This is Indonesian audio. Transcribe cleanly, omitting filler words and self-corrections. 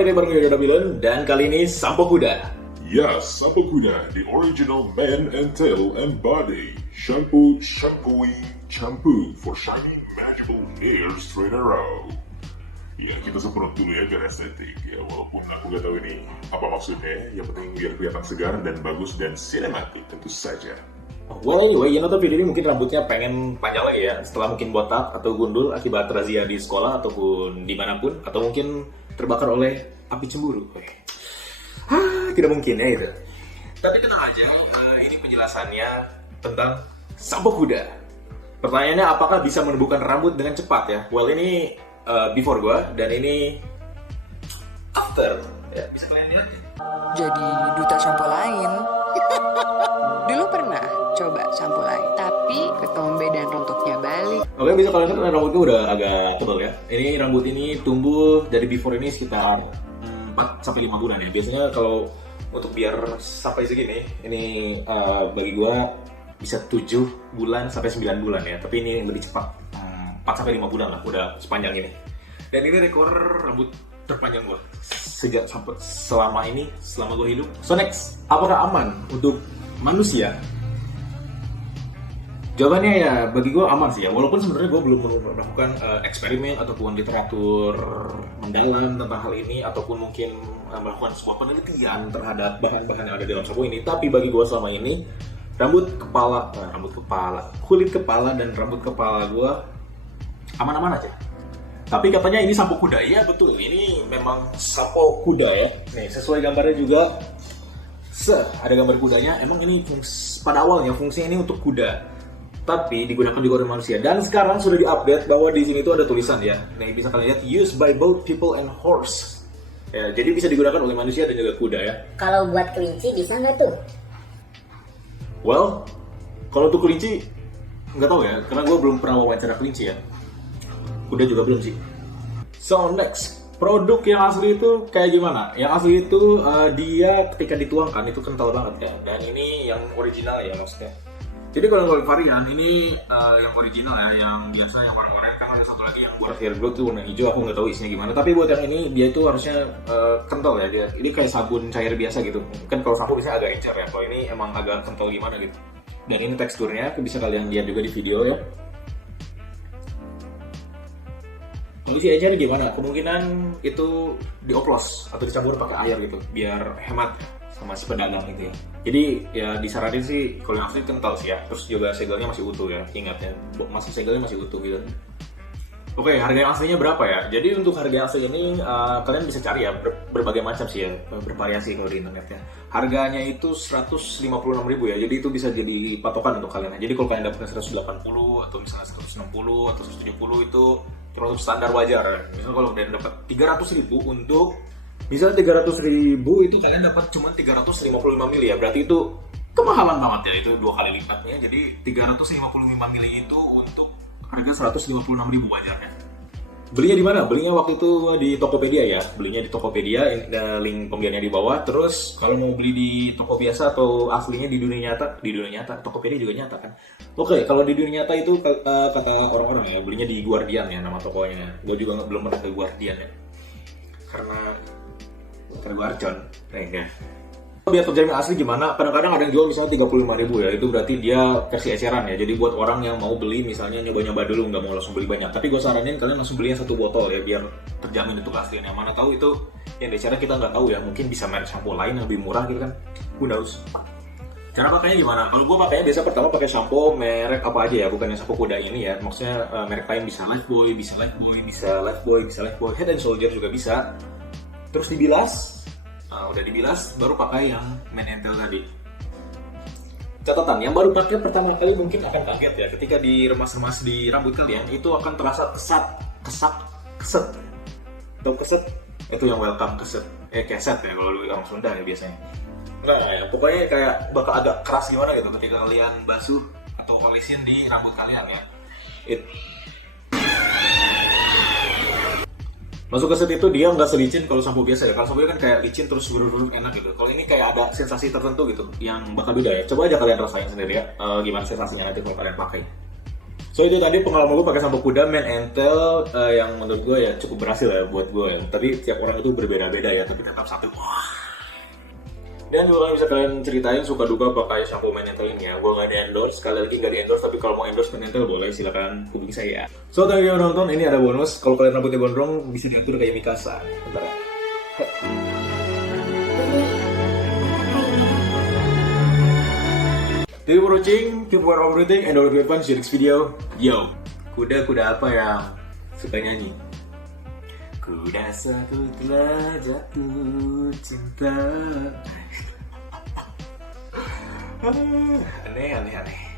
balik lagi bareng Yoda Bilon dan kali ini sampo kuda. Yes, sampo kuda, the original man and tail and body. Shampooing shampoo for shining magical hair straight around. Ya, kita semprot dulu ya biar estetik ya, walaupun aku nggak tahu ini apa maksudnya. Yang penting biar kelihatan segar dan bagus dan sinematik tentu saja. Well anyway, you know video ini mungkin rambutnya pengen panjang lagi ya, setelah mungkin botak atau gundul akibat razia di sekolah ataupun dimanapun, atau mungkin terbakar oleh api cemburu. Tidak mungkin ya itu. Tapi tenang aja, ini penjelasannya tentang sampo kuda. Pertanyaannya, apakah bisa menumbuhkan rambut dengan cepat ya? Well, ini before gua dan ini after. Ya, bisa kalian lihat. Jadi duta sampo lain. Dulu pernah coba sampo lain, tapi ketombe dan rontoknya balik. Oke, bisa kalian lihat rambutnya udah agak tebal ya. Ini rambut ini tumbuh dari before ini sekitar 4-5 bulan ya. Biasanya kalau untuk biar sampai segini, ini bagi gua bisa 7 bulan sampai 9 bulan ya. Tapi ini lebih cepat, 4-5 bulan lah udah sepanjang ini. Dan ini rekor rambut terpanjang gua sejak selama gua hidup. So next, apakah aman untuk manusia? Jawabannya ya bagi gue aman sih ya, walaupun sebenarnya gue belum melakukan eksperimen ataupun literatur mendalam tentang hal ini, ataupun mungkin melakukan sebuah penelitian terhadap bahan-bahan yang ada dalam sampo ini. Tapi bagi gue selama ini, kulit kepala dan rambut kepala gue aman-aman aja. Tapi katanya ini sampo kuda, iya betul, ini memang sampo kuda ya. Nih sesuai gambarnya juga, ada gambar kudanya. Emang ini pada awalnya fungsinya ini untuk kuda, tapi digunakan juga oleh manusia. Dan sekarang sudah diupdate bahwa di sini tuh ada tulisan ya. Nih bisa kalian lihat, used by both people and horse. Ya, jadi bisa digunakan oleh manusia dan juga kuda ya. Kalau buat kelinci bisa nggak tuh? Well, kalau untuk kelinci nggak tahu ya, karena gue belum pernah wawancara kelinci ya. Kuda juga belum sih. So next, produk yang asli itu kayak gimana? Yang asli itu dia ketika dituangkan itu kental banget ya. Dan ini yang original ya maksudnya. Jadi kalau varian ini yang original ya, yang biasa yang warna-warna, kan ada satu lagi yang buat hair growth tuh warna hijau, aku nggak tahu isinya gimana. Tapi buat yang ini dia itu harusnya kental ya, dia ini kayak sabun cair biasa gitu. Kan kalau sampo bisa agak encer ya, kalau ini emang agak kental gimana gitu. Dan ini teksturnya, bisa kalian lihat juga di video ya. Kalau isi encer gimana? Kemungkinan itu dioplos atau dicampur pakai air gitu, biar hemat sama si pedagang gitu ya. Jadi ya disaranin sih kalau yang asli kental sih ya. Terus juga segelnya masih utuh ya, ingat ya, masih segelnya masih utuh gitu. Oke, harga yang aslinya berapa ya? Jadi untuk harga yang asli ini kalian bisa cari ya, berbagai macam sih ya, bervariasi kalau di internet ya. Harganya itu 156.000 ya, jadi itu bisa jadi patokan untuk kalian. Jadi kalau kalian dapatnya 180 atau misalnya 160 atau 170 itu termasuk standar wajar. Misalnya kalau kalian dapat 300.000 untuk misalnya 300.000 itu kalian dapat cuma 355 mili ya, berarti itu kemahalan banget ya, itu 2 kali lipatnya. Jadi 355 mili itu untuk harga 156.000 wajarnya. Belinya di mana? Belinya waktu itu di Tokopedia ya, belinya di Tokopedia, link pembeliannya di bawah. Terus kalau mau beli di toko biasa atau aslinya di dunia nyata, Tokopedia juga nyata kan. Oke, kalau di dunia nyata itu kata orang-orang ya, belinya di Guardian ya nama tokonya. Gue juga belum pernah ke Guardian ya, karena gue arcon. Ya. Biar terjamin asli gimana? Kadang-kadang ada yang jual misalnya 35.000 ya, itu berarti dia versi eceran ya. Jadi buat orang yang mau beli misalnya nyoba-nyoba dulu, nggak mau langsung beli banyak. Tapi gue saranin kalian langsung belinya 1 botol ya, biar terjamin itu keaslian. Yang mana tahu itu yang eceran kita nggak tahu ya, mungkin bisa merek shampoo lain yang lebih murah gitu kan. Who knows? Cara pakainya gimana? Kalau gue pakainya biasa pertama pakai shampoo merek apa aja ya, bukan yang sampo kuda ini ya. Maksudnya merek lain bisa Lifebuoy, Head and Shoulder juga bisa. Terus dibilas, udah dibilas baru pakai yang Man and Tail tadi. Catatan, yang baru pakai pertama kali mungkin akan kaget ya, ketika diremas-remas di rambut kalian itu akan terasa keset. Tahu keset? Itu yang welcome keset, keset ya kalau orang Sunda ya biasanya. Nah ya, pokoknya kayak bakal agak keras gimana gitu ketika kalian basuh atau olesin di rambut kalian ya. Masuk ke set itu dia nggak selicin kalau sampo biasa ya. Kalau sampo kan kayak licin terus berurut enak gitu. Kalau ini kayak ada sensasi tertentu gitu yang bakal beda ya. Coba aja kalian rasain sendiri ya, gimana sensasinya nanti kalau kalian pakai. So itu tadi pengalaman gue pakai sampo kuda Man and Tail yang menurut gue ya cukup berhasil ya buat gue. Tapi tiap orang itu berbeda-beda ya, tapi tetap satu. Wah. Dan gue bisa kalian ceritain suka duka pakai sampo Man and Tail ini ya. Gue gak di-endorse, sekali lagi gak di-endorse, tapi kalau mau endorse Man and Tail boleh, silakan hubungi saya. So thank you nonton, ini ada bonus. Kalau kalian rambutnya gondrong bisa diatur kayak Mikasa. Bentar ya. Thank you for watching, keep aware of everything, and don't forget to share this video. Yo, kuda apa yang suka nyanyi? Kuda satu telah jatuh cinta. Aneh.